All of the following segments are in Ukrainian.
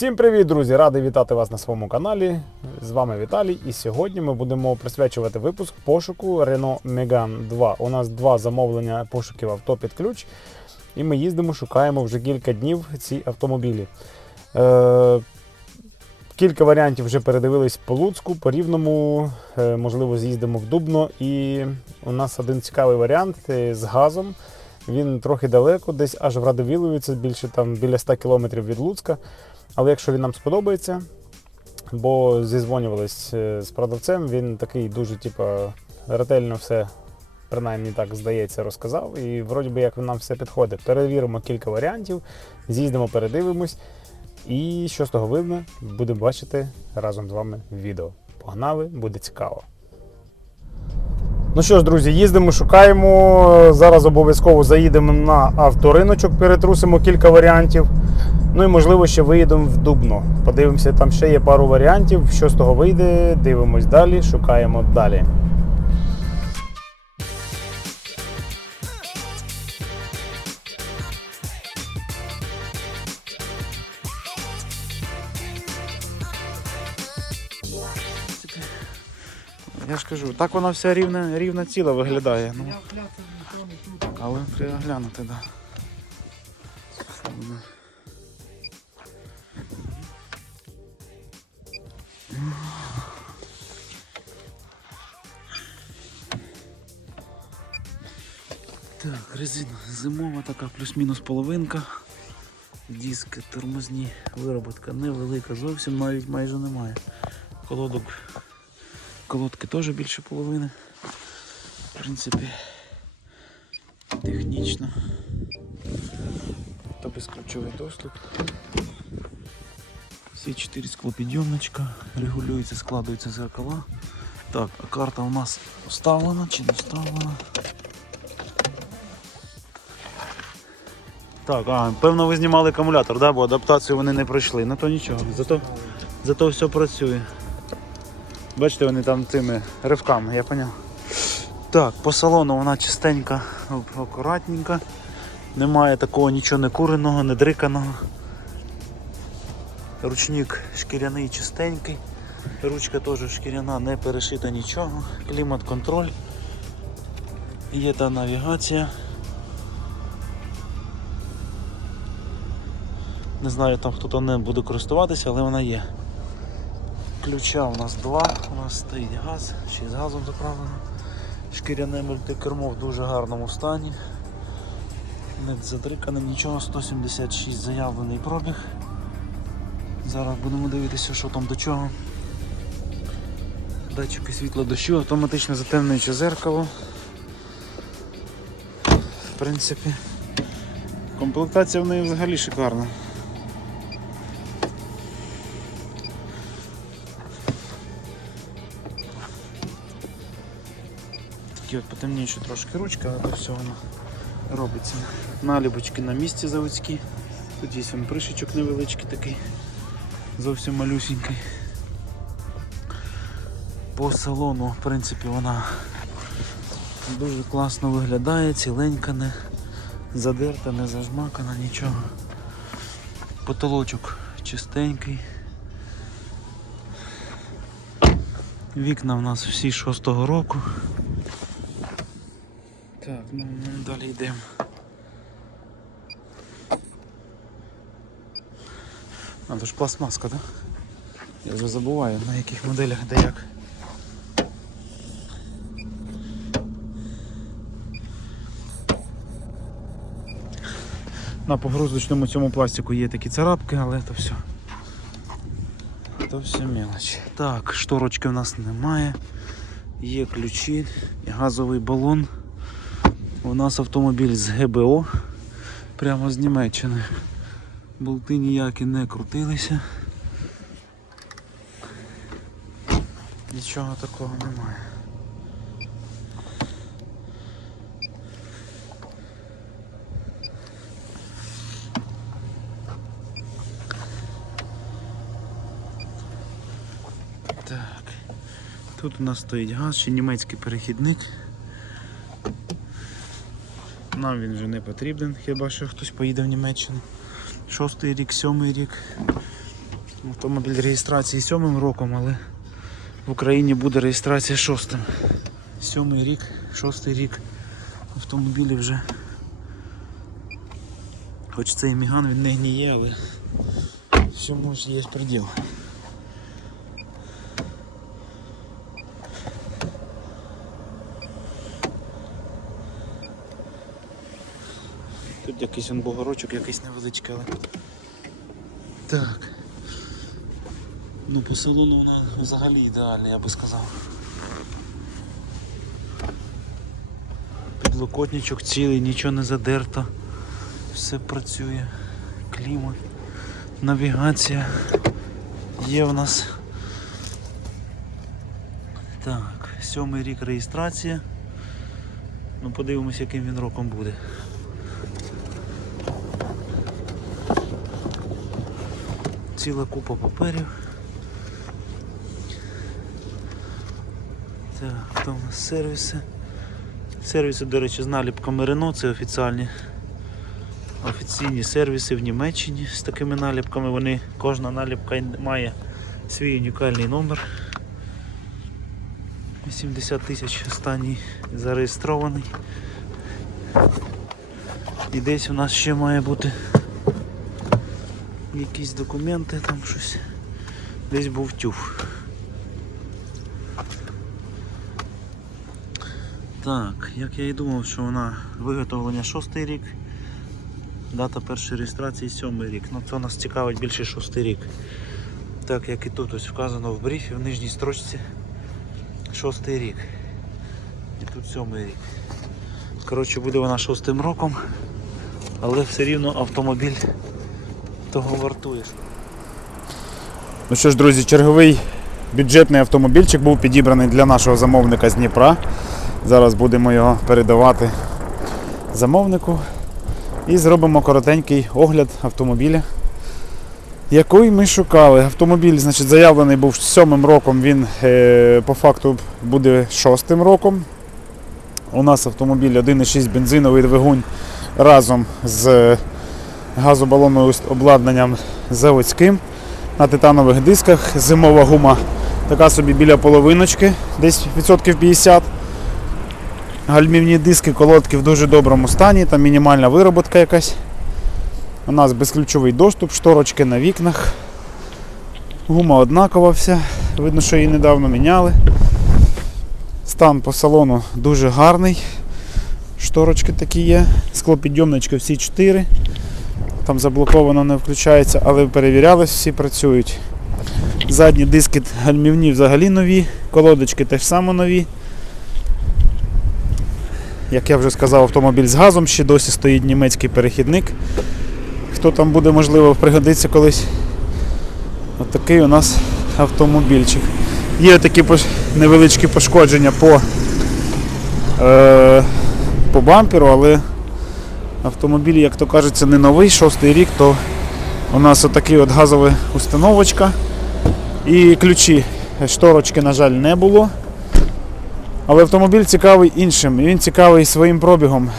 Всім привіт, друзі! Радий вітати вас на своєму каналі. З вами Віталій. І сьогодні ми будемо присвячувати випуск пошуку Renault Megane 2. У нас два замовлення пошуків авто під ключ. І ми їздимо, шукаємо вже кілька днів ці автомобілі. Е, кілька варіантів вже передивились по Луцьку, по Рівному, е, можливо, з'їздимо в Дубно. І у нас один цікавий варіант е, з газом. Він трохи далеко, десь аж в Радовілові, це більше там біля 100 кілометрів від Луцька. Але якщо він нам сподобається, бо зізвонювались е, з продавцем, він такий дуже, типа, ретельно все, принаймні так здається, розказав. І вроді би як нам все підходить. Перевіримо кілька варіантів, з'їздимо, передивимось. І що з того видно, будемо бачити разом з вами відео. Погнали, буде цікаво. Ну що ж, друзі, їздимо, шукаємо. Зараз обов'язково заїдемо на авториночок, перетрусимо кілька варіантів. Ну і можливо ще виїдемо в Дубно. Подивимося, там ще є пару варіантів. Що з того вийде, дивимось далі, шукаємо далі. Я ж кажу, так вона вся рівна, рівна ціла виглядає. Ну, але треба глянути, да. Так, резина зимова така, плюс-мінус половинка. Диски тормозні, вироботка невелика, зовсім навіть майже немає. Колодок Колодки теж більше половини. В принципі, технічно. Та безключовий доступ. Всі чотири склопідйомничка, регулюються, складуються зеркала. Так, а карта у нас вставлена чи не вставлена? Так, а, певно ви знімали акумулятор, да? бо адаптацію вони не пройшли. Ну то нічого, зато, зато все працює. Бачите, вони там тими ривками, я поняв. Так, по салону вона чистенька, акуратненька. Немає такого нічого не куреного, не дриканого. Ручник шкіряний чистенький. Ручка теж шкіряна, не перешита нічого. Клімат-контроль. Є та навігація. Не знаю там хто там не буде користуватися, але вона є. Ключа у нас два, у нас стоїть газ, ще з газом заправлено. Шкіряне мультикермо в дуже гарному стані. Не задрикане нічого, 176 заявлений пробіг. Зараз будемо дивитися, що там до чого. Датчики світла дощу, автоматично затемнююче зеркало. В принципі, комплектація в неї взагалі шикарна. Такі от трошки ручка, але все воно робиться. Налібочки на місці заводські. Тут є він пришечок невеличкий такий, зовсім малюсенький. По салону, в принципі, вона дуже класно виглядає, ціленька, не задерта, не зажмакана, нічого. Потолочок чистенький. Вікна в нас всі шостого року. Так, ну, ну далі йдемо. А, то ж пластмаска, так? Я вже забуваю на яких моделях де як. На погрузочному цьому пластику є такі царапки, але то все. То все мелочь. Так, шторочки в нас немає. Є ключі, газовий балон. У нас автомобіль з ГБО, прямо з Німеччини. Болти ніякі не крутилися. Нічого такого немає. Так. Тут у нас стоїть газ, ще німецький перехідник. Нам він вже не потрібен, хіба що хтось поїде в Німеччину. Шостий рік, сьомий рік. Автомобіль реєстрації сьомим роком, але в Україні буде реєстрація шостим. Сьомий рік, шостий рік. Автомобілі вже. Хоч цей міган він не гніє, але всьому ж є приділ. Тут якийсь он бугорочок, якийсь невеличкий, але. Так. Ну по салону вона взагалі ідеальна, я би сказав. Підлокотничок цілий, нічого не задерто. Все працює. Клімат, навігація є в нас. Так, сьомий рік реєстрація. Ну подивимось, яким він роком буде. Ціла купа паперів. Так, то у нас сервіси. Сервіси, до речі, з наліпками Renault, це офіціальні офіційні сервіси в Німеччині з такими наліпками. Вони, кожна наліпка має свій унікальний номер. 80 тисяч останній зареєстрований. І десь у нас ще має бути якісь документи, там щось. Десь був тюф. Так, як я і думав, що вона виготовлення шостий рік, дата першої реєстрації сьомий рік. Ну це нас цікавить більше шостий рік. Так як і тут ось вказано в брифі, в нижній строчці шостий рік. І тут сьомий рік. Коротше, буде вона шостим роком, але все рівно автомобіль того вартує. Ну що ж, друзі, черговий бюджетний автомобільчик був підібраний для нашого замовника з Дніпра. Зараз будемо його передавати замовнику і зробимо коротенький огляд автомобіля, який ми шукали. Автомобіль значить, заявлений був сьомим роком, він е, по факту буде шостим роком. У нас автомобіль 1,6 бензиновий двигун разом з газобалонним обладнанням заводським на титанових дисках. Зимова гума така собі біля половиночки, десь відсотків 50. Гальмівні диски, колодки в дуже доброму стані, там мінімальна вироботка якась. У нас безключовий доступ, шторочки на вікнах. Гума однакова вся, видно, що її недавно міняли. Стан по салону дуже гарний. Шторочки такі є, склопідйомнички всі 4. Там заблоковано не включається, але перевірялись, всі працюють. Задні диски гальмівні взагалі нові, колодочки теж само нові. Як я вже сказав, автомобіль з газом, ще досі стоїть німецький перехідник. Хто там буде, можливо, пригодиться колись. От такий у нас автомобільчик. Є такі невеличкі пошкодження по, е, по бамперу, але автомобіль, як то кажеться, не новий, шостий рік, то у нас отакий от газова установочка. І ключі шторочки, на жаль, не було. Але автомобіль цікавий іншим. Він цікавий своїм пробігом.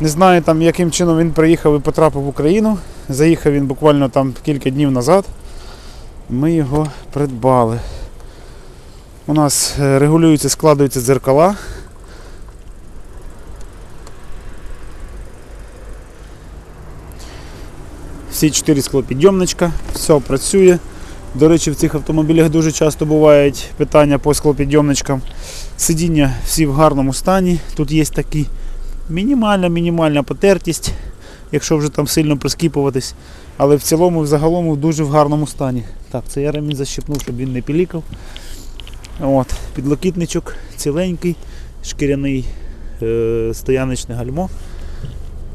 Не знаю там, яким чином він приїхав і потрапив в Україну. Заїхав він буквально там кілька днів назад. Ми його придбали. У нас е, регулюються, складуються дзеркала. Всі чотири склопідйомничка, все працює. До речі, в цих автомобілях дуже часто бувають питання по склопідйомничкам. Сидіння всі в гарному стані. Тут є такі мінімальна, мінімальна потертість, якщо вже там сильно прискіпуватись. Але в цілому, взагалом, дуже в гарному стані. Так, це я ремінь защипнув, щоб він не пілікав. От, підлокітничок ціленький, шкіряний е, стояночне гальмо.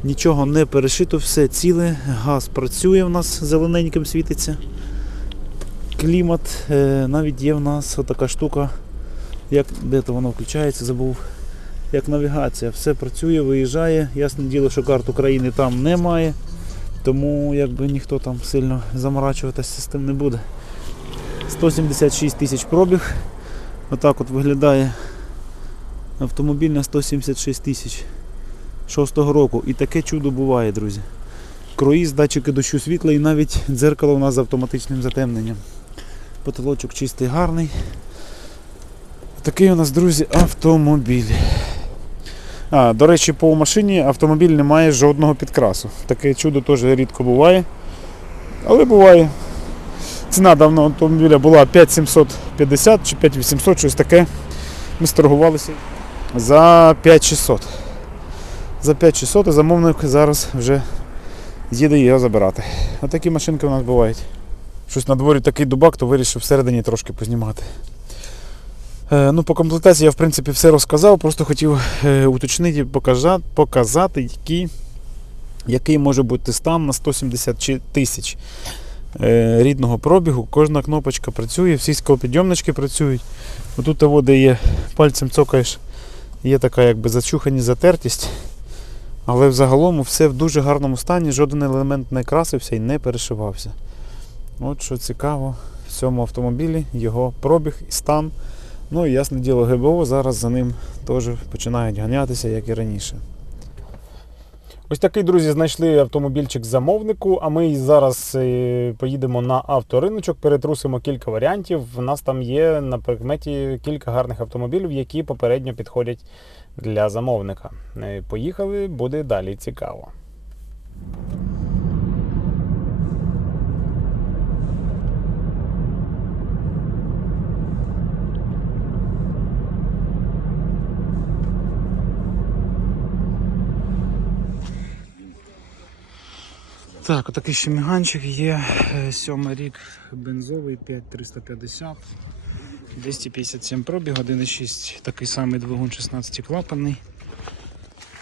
Нічого не перешито, все ціле, газ працює в нас зелененьким світиться. Клімат, е, навіть є в нас отака штука, як, де то воно включається, забув. Як навігація, все працює, виїжджає. Ясне діло, що карт України там немає, тому якби ніхто там сильно заморачуватися з тим не буде. 176 тисяч пробіг. Отак от виглядає автомобіль на 176 тисяч шостого року. І таке чудо буває, друзі. круїз, датчики дощу світла і навіть дзеркало у нас з автоматичним затемненням. Потолочок чистий, гарний. Такий у нас, друзі, автомобіль. А, до речі, по машині автомобіль не має жодного підкрасу. Таке чудо теж рідко буває. Але буває. Ціна давно автомобіля була 5750 чи 5800, щось таке. Ми сторгувалися за 5600. За 5600 і замовник зараз вже їде його забирати. Отакі машинки у нас бувають. Щось на дворі такий дубак, то вирішив всередині трошки познімати. Е, ну, по комплектації я в принципі все розказав, просто хотів е, уточнити, показати, показати які, який може бути стан на 170 тисяч е, рідного пробігу. Кожна кнопочка працює, всі склопідйомнички працюють. Отут де є пальцем цокаєш, є така якби зачухані затертість. Але взагалом все в дуже гарному стані, жоден елемент не красився і не перешивався. От що цікаво в цьому автомобілі, його пробіг і стан. Ну і ясне діло, ГБО зараз за ним теж починають ганятися, як і раніше. Ось такий, друзі, знайшли автомобільчик замовнику, а ми зараз е, поїдемо на авториночок, перетрусимо кілька варіантів. У нас там є на прикметі кілька гарних автомобілів, які попередньо підходять для замовника. Е, Поїхали, буде далі цікаво. Так, отакий ще міганчик є. е, Сьомий рік бензовий 5350. 257 пробіг, 1,6 такий самий двигун 16 клапанний.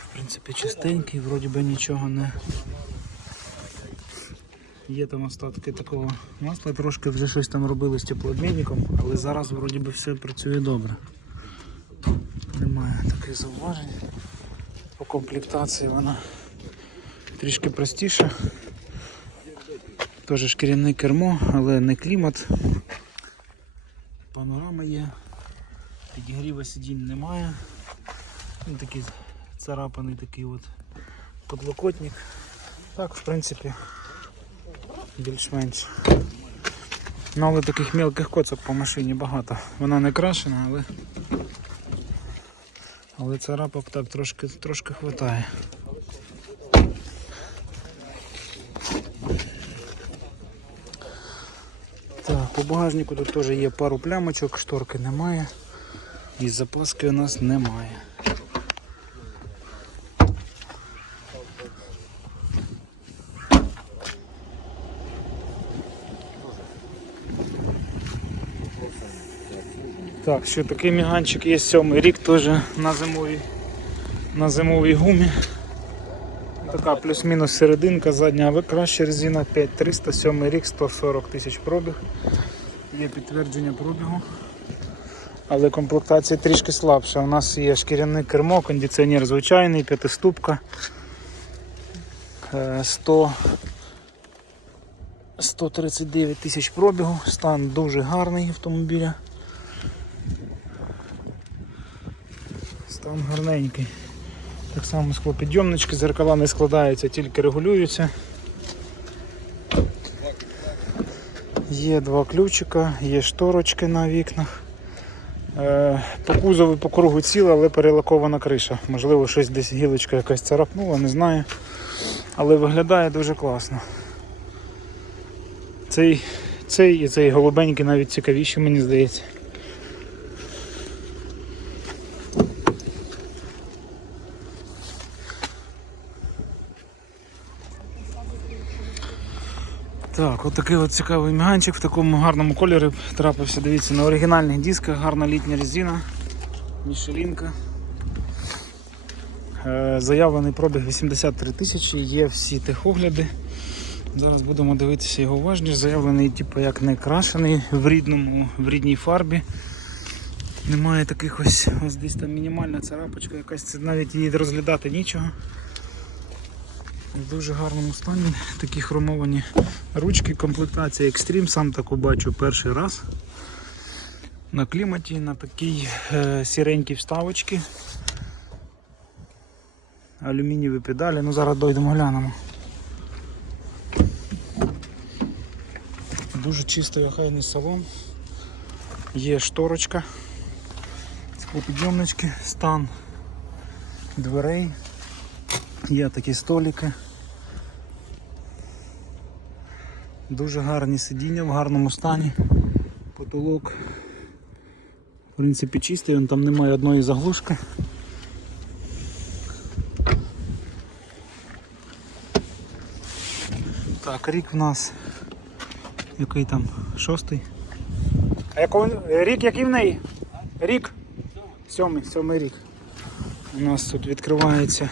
В принципі, чистенький, вроді би нічого не. Є там остатки такого масла, трошки вже щось там робили з теплообмінником, але зараз вроді би все працює добре. Немає таких зауважень. По комплектації вона трішки простіша. Теж шкіряне кермо, але не клімат. Панорама є, підігріва сидінь немає. Він такий царапаний такий от подлокотник. Так, в принципі, більш-менш. Ну, але таких мелких коцок по машині багато. Вона не крашена, але, але царапок так трошки, трошки хватає. Так, по багажнику тут теж є пару плямочок, шторки немає. І запаски у нас немає. Так, ще такий міганчик є сьомий рік теж на зимовій, на зимовій гумі. Така плюс-мінус серединка, задня, краща резина 5300, 7 рік, 140 тисяч пробіг. Є підтвердження пробігу. Але комплектація трішки слабша. У нас є шкіряне кермо, кондиціонер звичайний, п'ятиступка. Е, 100, 139 тисяч пробігу, стан дуже гарний автомобіля. Стан гарненький. Так само склопідйомнички, зеркала не складаються, тільки регулюються. Є два ключика, є шторочки на вікнах. Е, По кузову по кругу ціла, але перелакована криша. Можливо, щось десь гілочка якась царапнула, не знаю. Але виглядає дуже класно. Цей, цей і цей голубенький навіть цікавіші, мені здається. Так, от такий от цікавий міганчик в такому гарному кольорі трапився. Дивіться, на оригінальних дисках, гарна літня резина, мішелінка. Е, Заявлений пробіг 83 тисячі, є всі техогляди. Зараз будемо дивитися його уважніше. Заявлений, типу, як не крашений в рідному, в рідній фарбі. Немає таких ось, ось десь там мінімальна царапочка, якась це навіть її розглядати нічого. В дуже гарному стані такі хромовані ручки, комплектація Extreme, сам таку бачу перший раз. На кліматі, на такій е, сіренькій вставочці. Алюмінієві педалі, ну зараз дойдемо глянемо. Дуже чистий охайний салон. Є шторочка, склопідйомнички, стан дверей, є такі столики. Дуже гарні сидіння в гарному стані. Потолок. В принципі, чистий, вон там немає одної заглушки. Так, рік в нас. Який там? Шостий? А який, рік який в неї? Рік? Сьомий, сьомий рік. У нас тут відкривається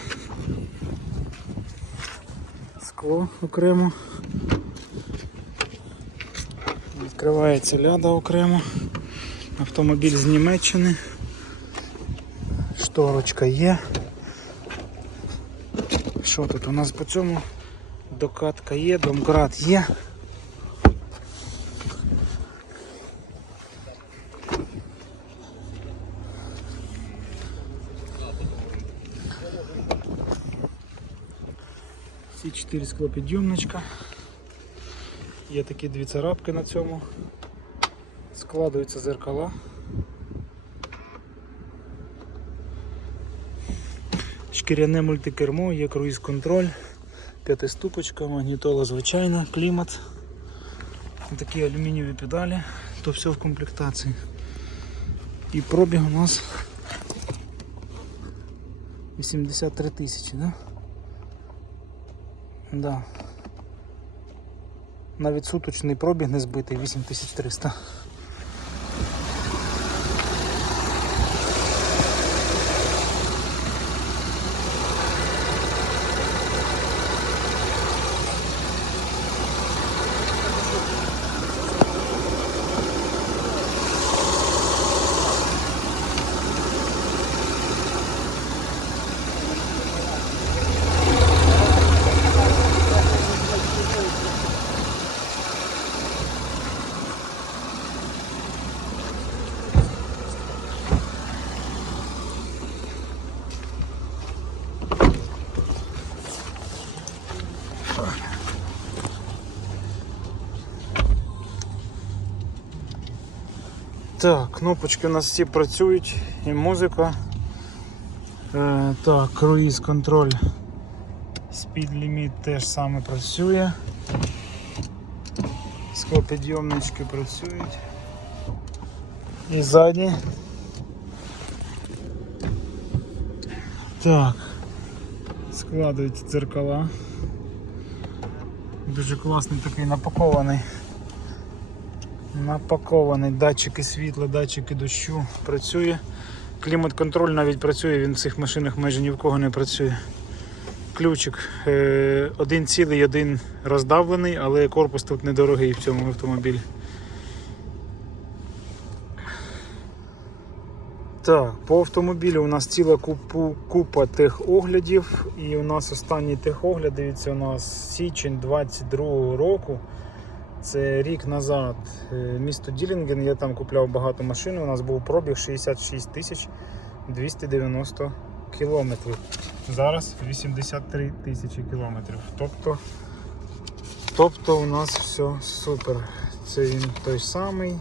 скло окремо. Відкривається ляда окремо. Автомобіль з Німеччини. Шторочка є. Що тут у нас по цьому? Докатка є, домкрат є. Всі чотири склопідйомничка. Є такі дві царапки на цьому. Складуються зеркала. Шкіряне мультикермо, є круїз-контроль, п'ятиступочка, магнітола звичайна, клімат. Такі алюмінієві педалі, то все в комплектації. І пробіг у нас 83 тисячі, да? Да. Навіть суточний пробіг не збитий 8300. Так, кнопочки у нас всі працюють і музика. Е, так, круїз контроль. Speed ліміт теж саме працює. Склопідйомнички працюють. І ззаді. Так. Складують дзеркала. Дуже класний такий напакований. Напакований датчики світла, датчики дощу працює. Клімат-контроль навіть працює, він в цих машинах майже ні в кого не працює. Ключик е, один цілий, один роздавлений, але корпус тут недорогий в цьому автомобілі. Так, по автомобілю у нас ціла купу, купа техоглядів. І у нас останній техогляд, дивіться, у нас січень 22 року. Це рік назад е, місто Ділінген, я там купляв багато машин, у нас був пробіг 66 тисяч 290 кілометрів. Зараз 83 тисячі кілометрів. Тобто, тобто у нас все супер. Це він той самий.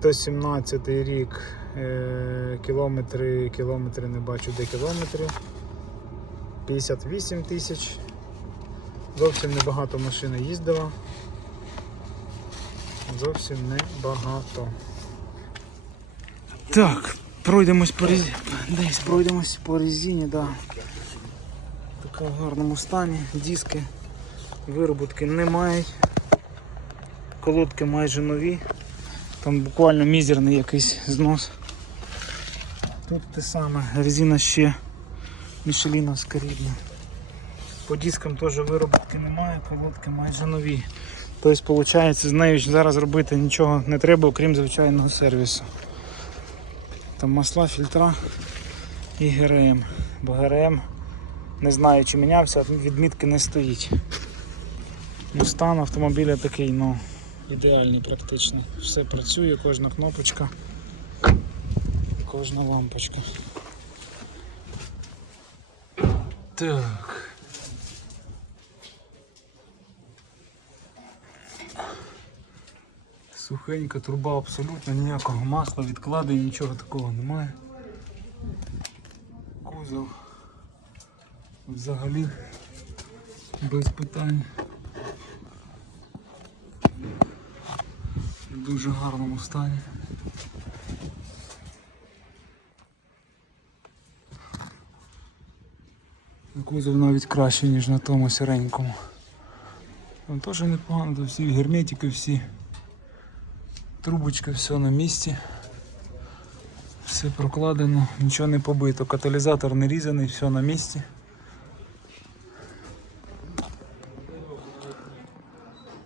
117 рік е, кілометри, кілометри не бачу де кілометри. 58 тисяч. Зовсім небагато машини їздила. Зовсім небагато. Так, пройдемось по резині. Десь пройдемось по резині, да. В гарному стані, диски, вироботки немає. Колодки майже нові. Там буквально мізерний якийсь знос. Тут те саме, резина ще мішеліновська рідна. По дискам теж вироботки немає, колодки майже нові. Тобто, виходить, з нею зараз робити нічого не треба, окрім звичайного сервісу. Там масла, фільтра і ГРМ. Бо ГРМ не знаю чи мінявся, відмітки не стоїть. Ну, стан автомобіля такий, ну, ідеальний практично. Все працює, кожна кнопочка, кожна лампочка. Так. Сухенька труба абсолютно ніякого масла, відкладень, нічого такого немає. Кузов взагалі без питань. В дуже гарному стані. Кузов навіть краще, ніж на тому сіренькому. Там теж непогано, всі герметики, всі трубочка, все на місці. Все прокладено, нічого не побито. Каталізатор не різаний, все на місці.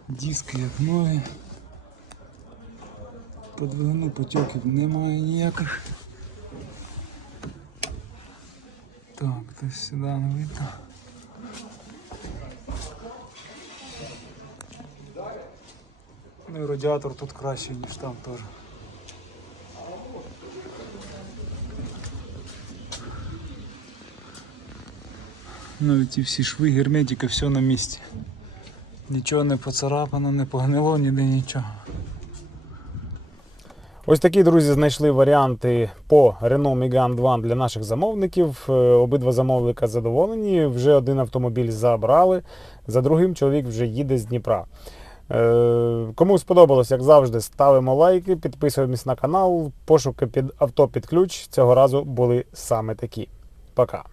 Диски як нові. По двигуну немає ніяких. Так, то сюди не видно. Ну і радіатор тут кращий, ніж там теж. Навіть ці всі шви, герметика, все на місці. Нічого не поцарапано, не погнило, ніде нічого. Ось такі друзі знайшли варіанти по Renault Megane 2 для наших замовників. Е, Обидва замовника задоволені. Вже один автомобіль забрали, за другим чоловік вже їде з Дніпра. Е, Кому сподобалось, як завжди, ставимо лайки, підписуємось на канал. Пошуки під авто під ключ цього разу були саме такі. Пока.